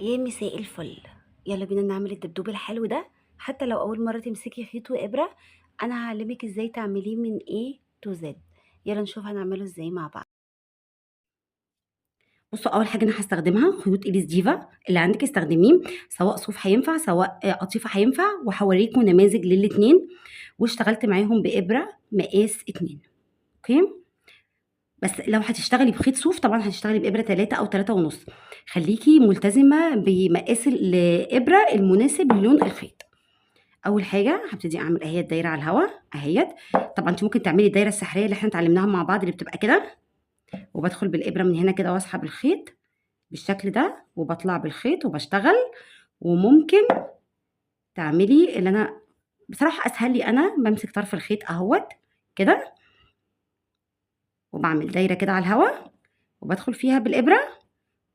يا مساء الفل. يلا بينا نعمل الدبدوب الحلو ده. حتى لو اول مره تمسكي خيط وابره، انا هعلمك ازاي تعمليه من A to Z. يلا نشوف هنعمله ازاي مع بعض. بصوا، اول حاجه انا هستخدمها خيوط اليس ديفا. اللي عندك استخدميه، سواء صوف هينفع سواء قطيفه هينفع، وهوريكم نماذج للاتنين. واشتغلت معاهم بابره مقاس 2. اوكي. بس لو هتشتغلي بخيط صوف طبعا هتشتغلي بإبرة 3 أو 3 ونص. خليكي ملتزمة بمقاس الإبرة المناسب للون الخيط. أول حاجة هبتدي أعمل أهي الدايرة على الهواء أهيت. طبعا أنت ممكن تعملي الدايرة السحرية اللي احنا اتعلمناها مع بعض اللي بتبقى كده، وبدخل بالإبرة من هنا كده وأسحب الخيط بالشكل ده، وبطلع بالخيط وبشتغل. وممكن تعملي اللي أنا بصراحة أسهل لي، أنا بمسك طرف الخيط أهوت كده، وبعمل دايرة كده على الهواء، وبدخل فيها بالإبرة،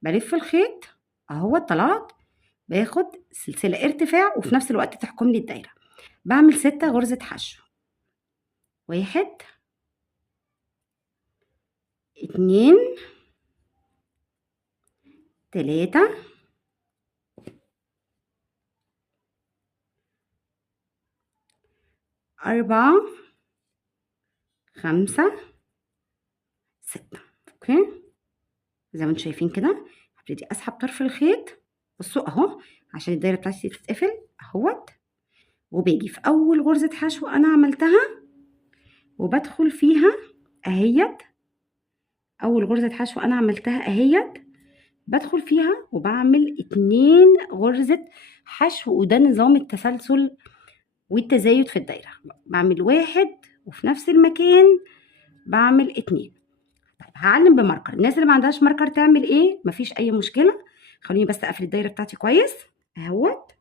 بلف الخيط اهو طلعت، باخد سلسلة ارتفاع وفي نفس الوقت تحكم لي الدايرة. بعمل 6 غرزة حشو. 1 2 3 4 5 6. اوكي، زي ما انتم شايفين كده. هبتدي اسحب طرف الخيط، بصوا اهو، عشان الدايرة بتاعتي تتقفل اهوت. وباجي في اول غرزة حشو انا عملتها وبدخل فيها اهيت. اول غرزة حشو انا عملتها اهيت، بدخل فيها وبعمل 2 غرزة حشو، وده نظام التسلسل والتزايد في الدايرة. بعمل 1 وفي نفس المكان بعمل 2. طيب هعلم بماركر. الناس اللي ما عندهاش ماركر تعمل ايه؟ مفيش اي مشكلة. خلوني بس اقفل الدايرة بتاعتي كويس اهوت.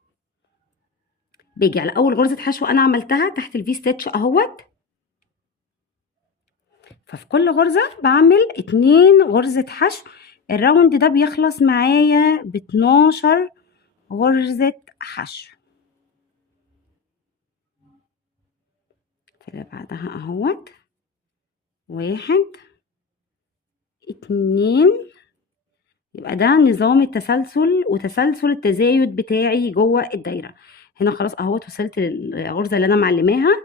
باجي على اول غرزة حشو انا عملتها تحت الفي ستيتش اهوت، ففي كل غرزة بعمل 2 غرزة حشو. الراوند ده بيخلص معايا ب 12 غرزة حشو. اللي بعدها اهوت، 1 2. يبقى ده نظام التسلسل وتسلسل التزايد بتاعي جوه الدايره. هنا خلاص اهوت وصلت للغرزه اللي انا معلماها.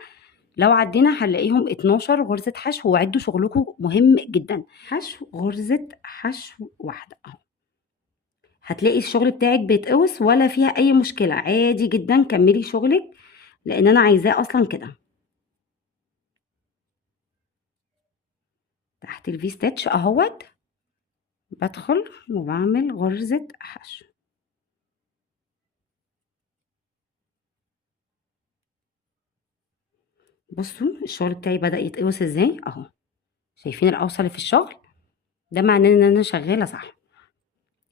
لو عدينا هنلاقيهم 12 غرزه حشو، وعدوا شغلكم مهم جدا. حشو، غرزه حشو واحده اهو. هتلاقي الشغل بتاعك بيتقوس ولا فيها اي مشكله، عادي جدا، كملي شغلك لان انا عايزاه اصلا كده. تحت الفي ستيتش اهوت، بدخل وبعمل غرزة حشو. بصوا الشغل بتاعي بدأ يتقوس ازاي اهو. شايفين القوصة اللي في الشغل؟ ده معناه ان انا شغالة صح.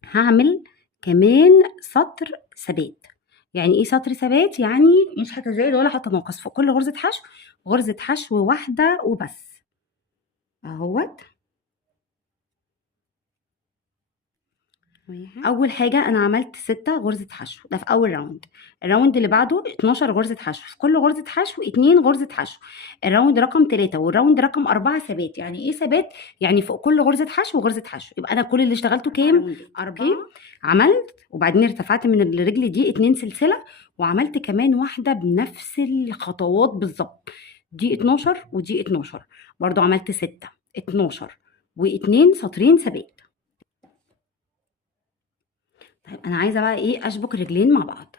هعمل كمان سطر ثبات. يعني ايه سطر ثبات؟ يعني مش هتزايد ولا هتناقص في كل غرزة حشو، غرزة حشو واحدة وبس اهوت. اول حاجه انا عملت 6 غرزة حشو، ده في اول راوند. الراوند اللي بعده 12 غرزة حشو، في كل غرزة حشو 2 غرزة حشو. الراوند رقم 3 والراوند رقم 4 ثبات. يعني ايه ثبات؟ يعني فوق كل غرزة حشو وغرزة حشو. يبقى انا كل اللي اشتغلته كام؟ 4. عملت وبعدين ارتفعت من الرجل دي 2 سلسلة، وعملت كمان واحدة بنفس الخطوات بالظبط. دي 12 ودي 12، برضو عملت 6 12 و2 سطرين ثبات. طيب انا عايزه بقى ايه؟ اشبك الرجلين مع بعض.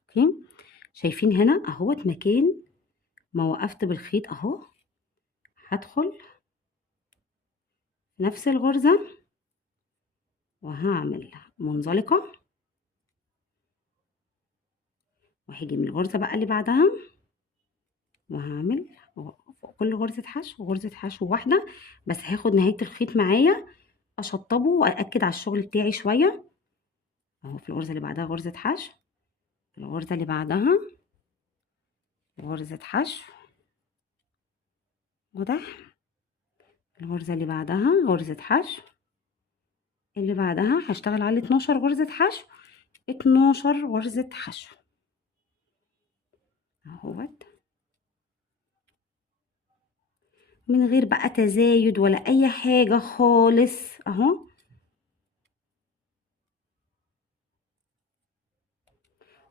اوكي، شايفين هنا اهوت مكان ما وقفت بالخيط اهو. هدخل نفس الغرزه وهعمل منزلقه، وهاجي من الغرزه بقى اللي بعدها وهعمل فوق كل غرزه حشو غرزه حشو واحده. بس هاخد نهايه الخيط معايا اشطبه واكد على الشغل بتاعي شويه اهو. في الغرزه اللي بعدها غرزه حشو، الغرزه اللي بعدها غرزه حشو، واضح؟ الغرزه اللي بعدها غرزه حشو، اللي بعدها هشتغل على 12 غرزة حشو. 12 غرزة حشو اهوت، من غير بقى تزايد ولا اي حاجة خالص اهو.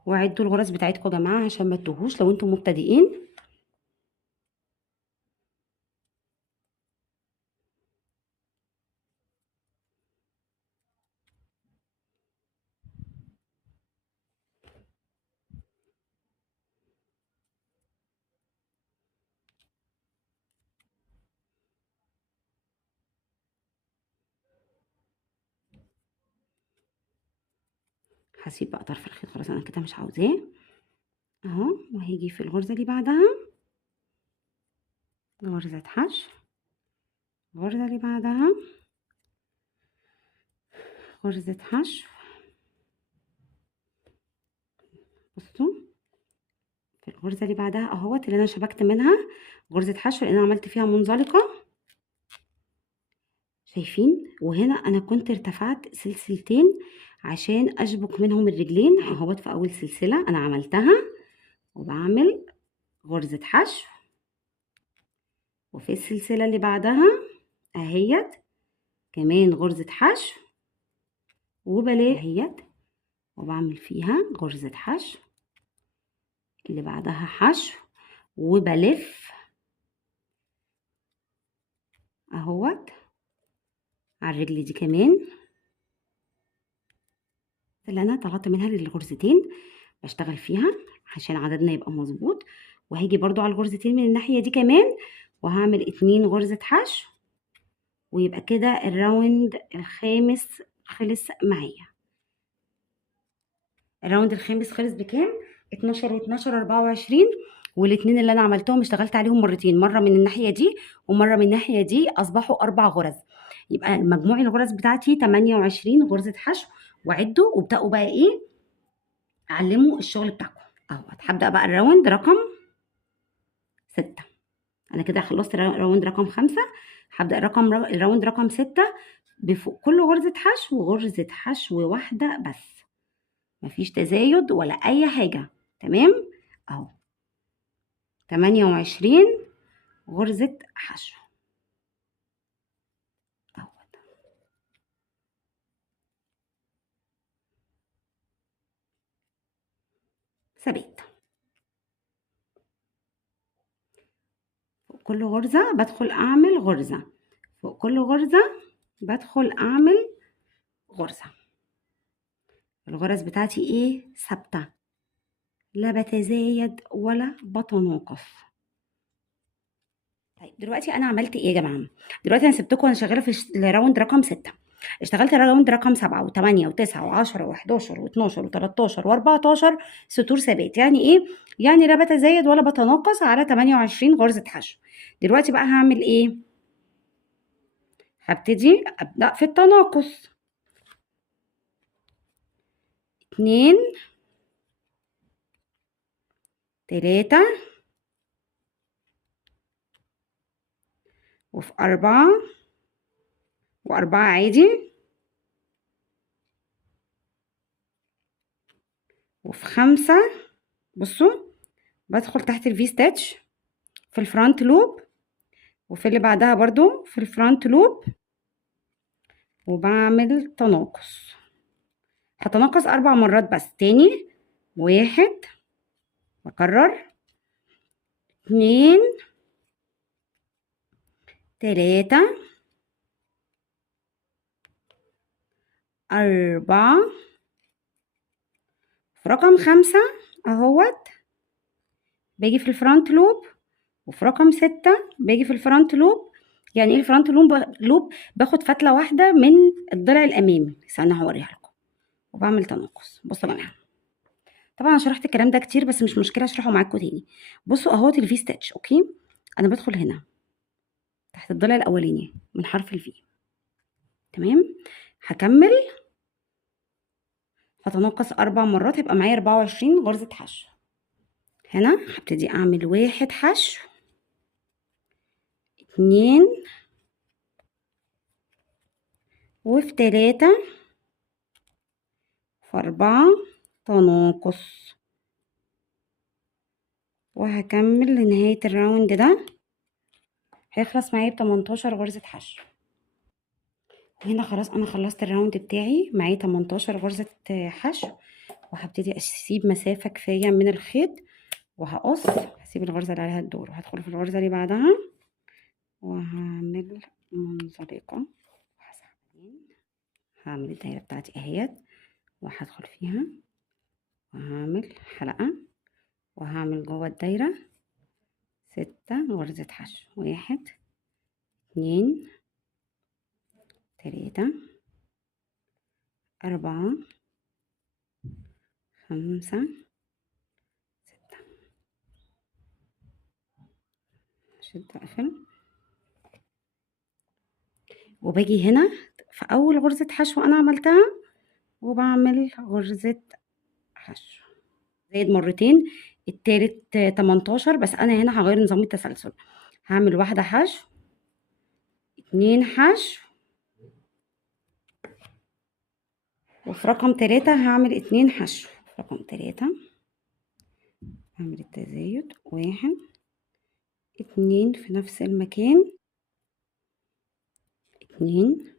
وعدوا الغرز بتاعتكم يا جماعه عشان ما تتوهوش لو انتم مبتدئين. هسيب بقى طرف الخيط خلاص، انا كده مش عاوزاه اهو. وهيجي في الغرزه اللي بعدها غرزه حشو، الغرزه اللي بعدها غرزه حشو. بصوا في الغرزه اللي بعدها اهوت اللي انا شبكت منها غرزه حشو لان انا عملت فيها منزلقه، شايفين؟ وهنا انا كنت ارتفعت سلسلتين عشان اشبك منهم الرجلين اهوت. في اول سلسله انا عملتها وبعمل غرزه حشو، وفي السلسله اللي بعدها اهيت كمان غرزه حشو وبلاقي اهيت وبعمل فيها غرزه حشو، اللي بعدها حشو وبلف اهوت على الرجل دي كمان اللي انا طلعت منها للغرزتين بشتغل فيها عشان عددنا يبقى مظبوط. وهاجي برضو على الغرزتين من الناحية دي كمان وهعمل 2 غرزة حشو، ويبقى كده الراوند الخامس خلص معايا. الراوند الخامس خلص بكام؟ 12 و12 24. والاتنين اللي انا عملتهم اشتغلت عليهم مرتين، مرة من الناحية دي ومرة من الناحية دي، اصبحوا 4 غرز. يبقى مجموع الغرز بتاعتي 28 غرزة حشو. وعدوا وابدأوا بقى ايه، علموا الشغل بتاعكم اهو. هبدأ بقى الراوند رقم 6. انا كده خلصت راوند رقم 5. هبدأ الراوند رقم 6 بفوق كل غرزة حشو وغرزة حشو واحدة بس، مفيش تزايد ولا اي حاجة. تمام اهو 28 غرزة حشو اهو. ثبات فوق كل غرزة بدخل اعمل غرزة، فوق كل غرزة بدخل اعمل غرزة. الغرز بتاعتي ايه؟ ثابتة، لا بتزايد ولا بتناقص. طيب دلوقتي انا عملت ايه يا جماعه؟ دلوقتي انا سبتكم وانا شغاله في الراوند رقم 6. اشتغلت الراوند رقم 7 و8 و9 و10 و11 و12 و13 و14 سطور ثبات. يعني ايه؟ يعني لا بتزايد ولا بتناقص على 28 غرزه حشو. دلوقتي بقى هعمل ايه؟ هبتدي ابدا في التناقص. 2 3 وفي 4 و4 عادي وفي 5. بصوا بدخل تحت الفي ستاتش في الفرونت لوب، وفي اللي بعدها برضو في الفرونت لوب، وبعمل تناقص. هتناقص 4 مرات بس. تاني 1 بكرر 2 3 4 في رقم 5 اهوت باجي في الفرونت لوب، وفي رقم 6 باجي في الفرونت لوب. يعني ايه الفرونت لوب؟ باخد فتله واحده من الضلع الامامي. استنى هوريها لكم. وبعمل تناقص. بصوا يا جماعه، طبعا انا شرحت الكلام ده كتير بس مش مشكله اشرحه معاكم تاني. بصوا اهوت الفي ستاتش. اوكي انا بدخل هنا تحت الضلع الاولاني من حرف الفي. تمام هكمل هتناقص 4 مرات يبقى معايا 24 غرزة حشو. هنا هبتدي اعمل 1 حشو 2 وفي 3 في 4 تناقص، وهكمل لنهاية الراوند ده هيخلص معايا ب 18 غرزة حشو. هنا خلاص انا خلصت الراوند بتاعي، معايا 18 غرزة حشو، وهبتدي اسيب مسافة كفاية من الخيط، وهقص، هسيب الغرزة اللي عليها الدور، وهدخل في الغرزة اللي بعدها وهعمل منزلقة، هعمل الدايرة بتاعتي اهيت، وهدخل فيها وهعمل حلقة، وهعمل جوه الدايرة 6 غرزة حشو، 1 2 3 4 5 6. شد اقفل، وباجي هنا في اول غرزة حشو انا عملتها، وبعمل غرزة حشو زايد مرتين، التالت 18، بس انا هنا هغير نظام التسلسل، هعمل واحدة حشو، 2 حشو، وفي رقم 3 هعمل 2 حشو، في رقم 3 هعمل التزايد 1 2 في نفس المكان، 2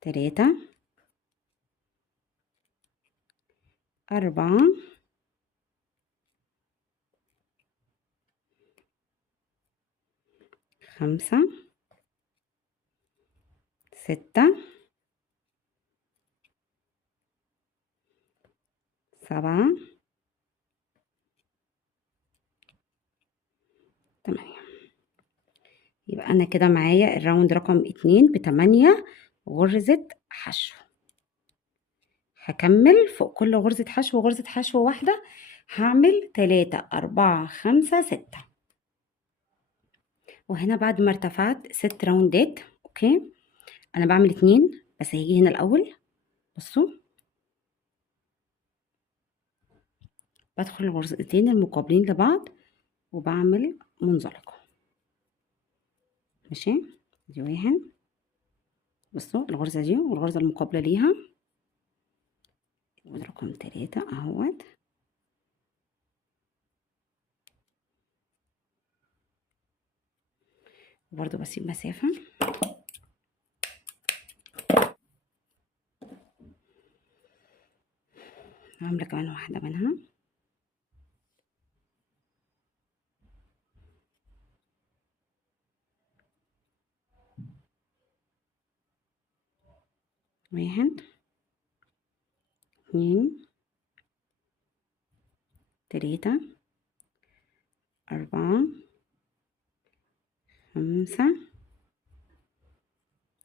3 4 5 6 7 8. يبقى انا كده معايا الراوند رقم 2 ب8 غرزة حشو، هكمل فوق كل غرزة حشو غرزة حشو واحدة، هعمل 3 4 5 6. وهنا بعد ما ارتفعت 6 راوندات، اوكي، انا بعمل 2 بس، هيجي هنا الاول، بصوا بدخل الغرزتين المقابلين لبعض وبعمل منزلقة، ماشي، دي 1، بصوا الغرزة دي والغرزة المقابلة ليها، ورقم 3 اهوت، وبرضو بسيب مسافة، عاملة كمان واحدة منها، واحد 2 3 4 5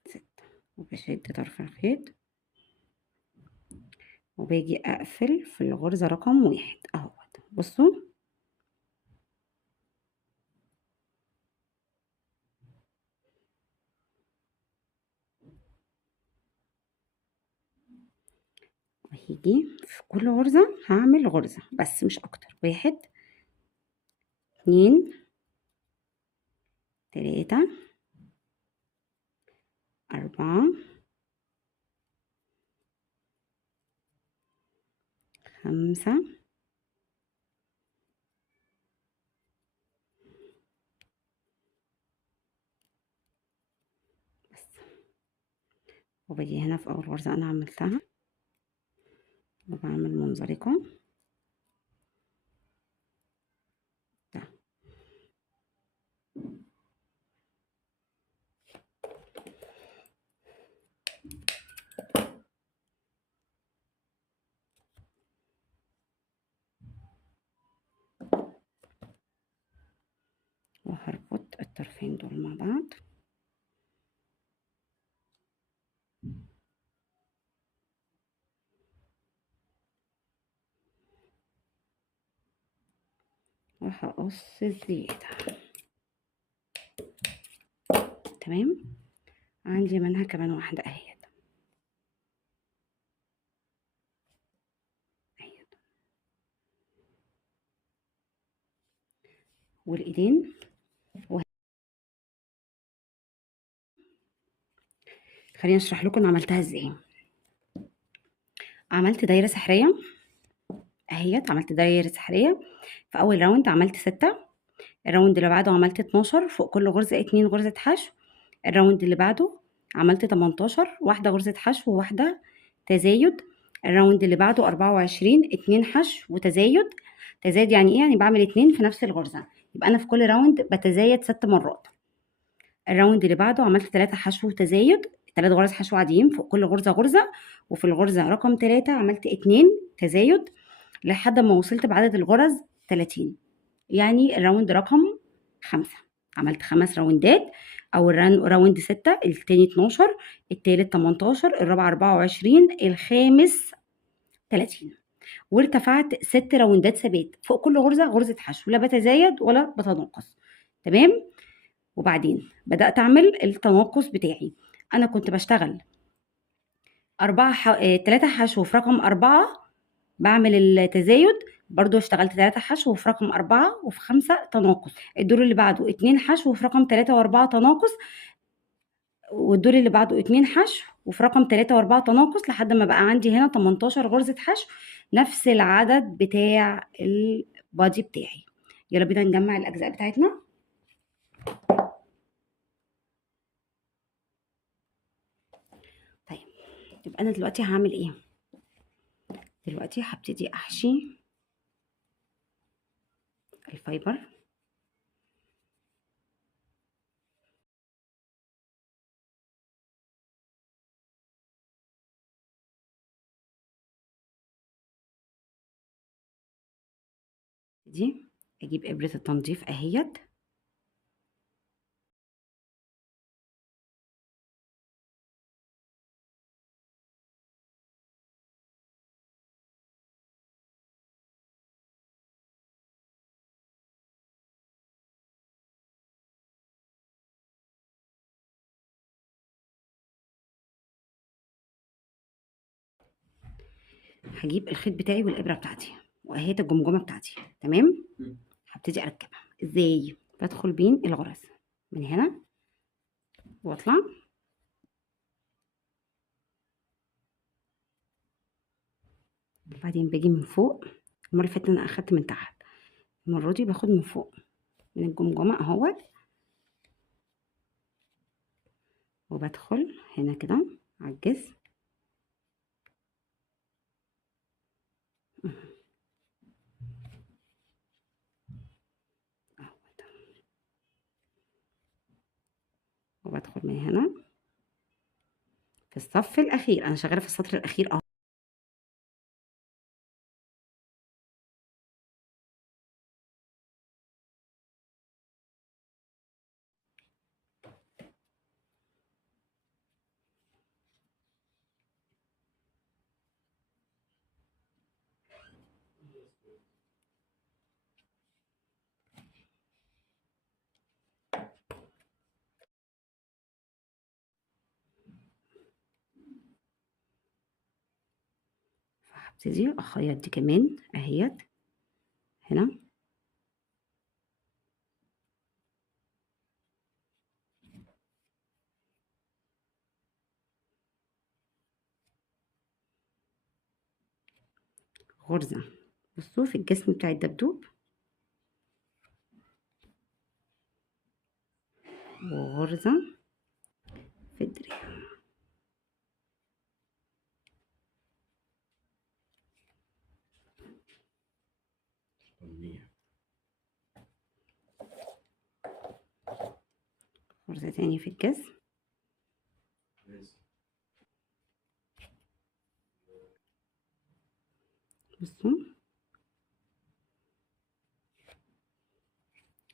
6، وبشد طرف الخيط وباجي اقفل في الغرزة رقم 1 اهوت، بصوا وهيجي في كل غرزة هعمل غرزة بس مش اكتر، 1 2 3 4 5 بس، وباجي هنا في اول غرزة انا عملتها وبعمل منزلقة ده، وهربط الطرفين دول مع بعض، وهقص زيادة، تمام، عندي منها كمان واحدة اهيت، اهيت، والايدين، خليني اشرح لكم انا عملتها ازاي. عملت دايرة سحرية اهيت، عملت دايرة سحرية، في اول راوند عملت 6، الراوند اللي بعده عملت 12، فوق كل غرزة 2 غرزة حشو، الراوند اللي بعده عملت 18 واحدة غرزة حشو وواحدة تزايد. الراوند اللي بعده 24 2 حشو وتزايد. تزايد يعني ايه؟ يعني بعمل 2 في نفس الغرزة، يبقى انا في كل راوند بتزايد 6 مرات. الراوند اللي بعده عملت 3 حشو وتزايد، 3 غرز حشو عاديين فوق كل غرزة غرزة، وفي الغرزة رقم 3 عملت 2 تزايد لحد ما وصلت بعدد الغرز 30. يعني الراوند رقم 5. عملت 5 راوندات. أول راوند 6، التاني 12، التالت 18، الرابع 24، الخامس 30. وارتفعت 6 راوندات ثبات فوق كل غرزة غرزة حشو، لا بتزايد ولا بتناقص. تمام. وبعدين بدأت أعمل التناقص بتاعي. أنا كنت بشتغل 3 حشو في رقم 4 بعمل التزايد، برضو اشتغلت 3 حشو في رقم 4 وفي 5 تناقص. الدور اللي بعده 2 حشو في رقم 3 و4 تناقص، والدور اللي بعده 2 حشو وفي رقم 3 و4 تناقص، لحد ما بقى عندي هنا 18 غرزة حشو، نفس العدد بتاع البادي بتاعي. يلا بينا نجمع الأجزاء بتاعتنا. طيب، يبقى أنا دلوقتي هعمل إيه؟ دلوقتي هبتدي أحشي الفايبر. دي اجيب ابرة التنظيف اهيت، هجيب الخيط بتاعي والابرة بتاعتي واهيت الجمجمة بتاعتي. تمام. هبتدي اركبها ازاي؟ بدخل بين الغرز من هنا واطلع، وبعدين باجي من فوق. المرة اللي فاتت انا اخدت من تحت، المرة دي باخد من فوق من الجمجمة اهوت، وبدخل هنا كده على الجسم اهوت، وبدخل من هنا في الصف الاخير. انا شغالة في السطر الاخير اهو. فهبتدي اخيط دي كمان اهيت هنا، غرزة بصوا في الجسم بتاع الدبدوب، وغرزة في الدراع. غرزة تاني في الجسم. بصوا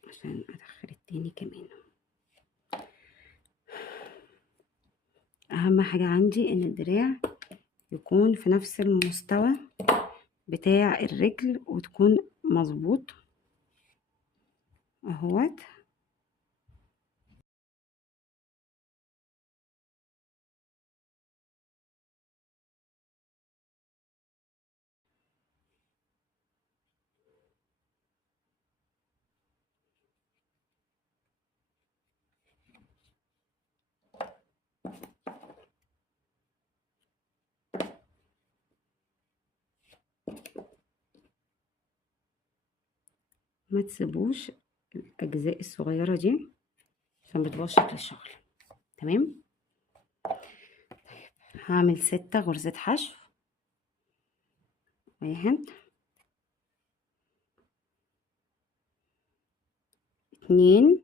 عشان ادخل التاني كمان. اهم حاجة عندي ان الدراع يكون في نفس المستوى بتاع الرجل وتكون مظبوط اهوت. ما تسيبوش الاجزاء الصغيرة دي عشان بتبوظ شكل الشغل. تمام. هعمل 6 غرزة حشو. 1 2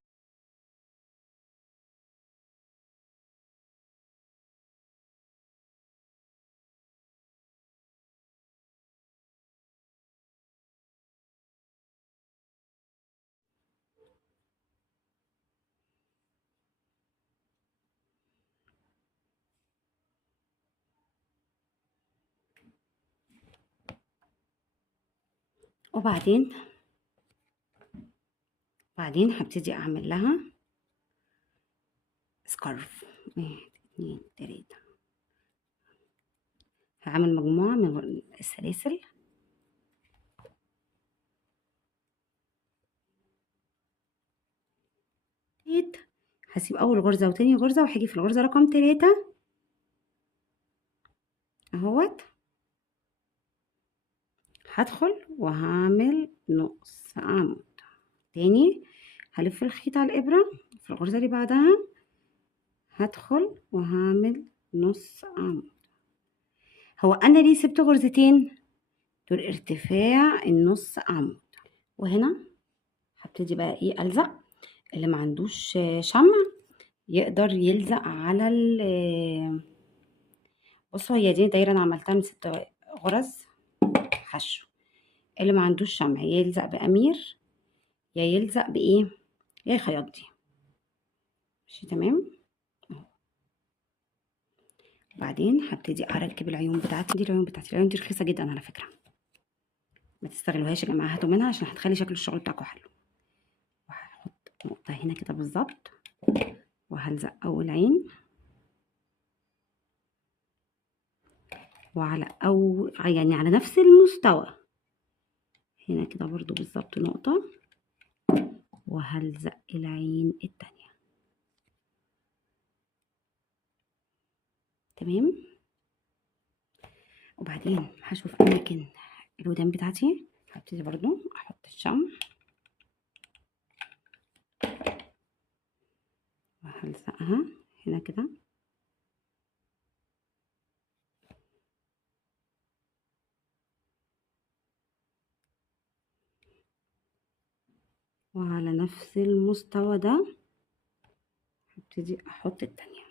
وبعدين هبتدي اعمل لها سكارف. 1 2 3. هعمل مجموعة من السلاسل. هسيب اول غرزة وتاني غرزة، وهاجي في الغرزة رقم 3 اهوت، هدخل وهعمل نص عمود. تاني هلف الخيط على الابرة في الغرزة اللي بعدها، هدخل وهعمل نص عمود. هو انا ليه سبت غرزتين؟ دول ارتفاع النص عمود. وهنا هبتدي بقى ايه الزق. اللي ما عندوش شمع يقدر يلزق على بصوا هي دي دايره انا عملتها من 6 غرز حشو. اللي ما عندوش شمع يلزق بامير، يا يلزق بايه، يا يخيط دي. ماشي تمام. بعدين هبتدي اركب العيون بتاعتي. دي العيون بتاعتي، العيون دي رخيصه جدا على فكره، ما تستغلوهاش يا جماعه، هاتوا منها عشان هتخلي شكل الشغل بتاعكم حلو. وهحط نقطه هنا كده بالظبط، وهلزق اول عين، وعلى يعني على نفس المستوى هنا كده برضو بالظبط نقطة، وهلزق العين التانية. تمام. وبعدين هشوف اماكن الودان بتاعتي، هبتدي برضو احط الشمع وهلزقها هنا كده، وعلى نفس المستوى ده هبتدي احط التانية.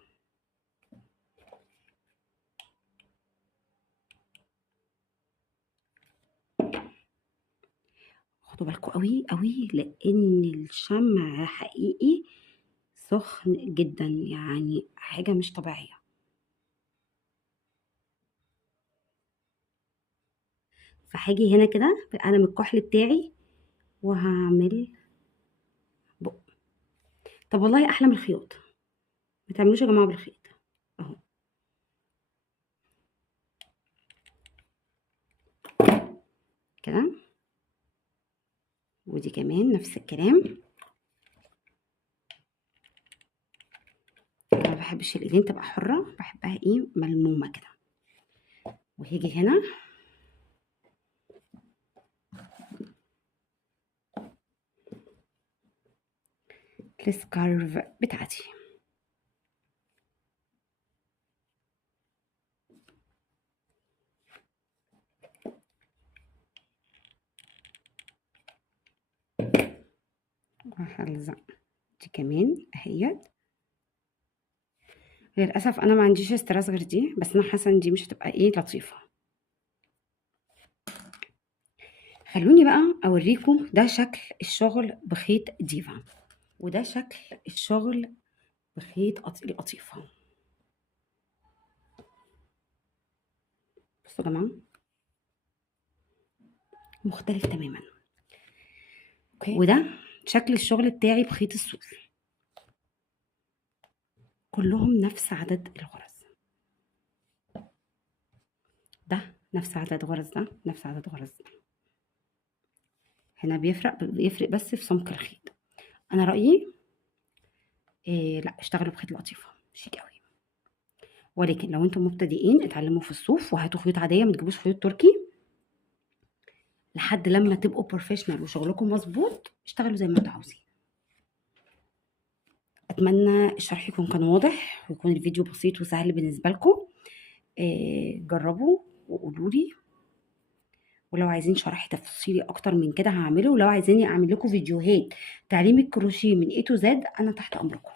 خدوا بالكم قوي قوي، لان الشمع حقيقي سخن جدا، يعني حاجة مش طبيعية. فهاجي هنا كده بالقلم الكحل بتاعي وهعمل بق. طب والله احلى من الخياط، ما تعملوش يا جماعه بالخيط اهو كده. ودي كمان نفس الكلام. انا ما بحبش الايدين تبقى حره، بحبها ايه ملمومه كده. وهيجي هنا السكارف بتاعتي. وهلزق دي كمان اهيت. للاسف انا ما عنديش استراس غير دي، بس انا حاسه ان دي مش هتبقى ايه لطيفه. خلوني بقى اوريكم ده شكل الشغل بخيط ديفا، وده شكل الشغل بخيط القطيفه. بصوا يا جماعه مختلف تماما. اوكي. وده شكل الشغل بتاعي بخيط الصوف، كلهم نفس عدد الغرز. ده نفس عدد غرز، ده نفس عدد غرز. هنا بيفرق بس في سمك الخيط. انا رايي لا اشتغلوا بخيط القطيفه شيك قوي. ولكن لو انتم مبتدئين اتعلموا في الصوف وهاتوا خيوط عاديه، ما تجيبوش خيوط تركي. لحد لما تبقوا بروفيشنال وشغلكم مظبوط اشتغلوا زي ما انتوا عاوزين. اتمنى الشرح يكون كان واضح ويكون الفيديو بسيط وسهل بالنسبه لكم. جربوا وقولوا لي، ولو عايزين شرح تفصيلي اكتر من كده هعمله، ولو عايزيني اعمل لكم فيديوهات تعليم الكروشيه من A to Z انا تحت امركم.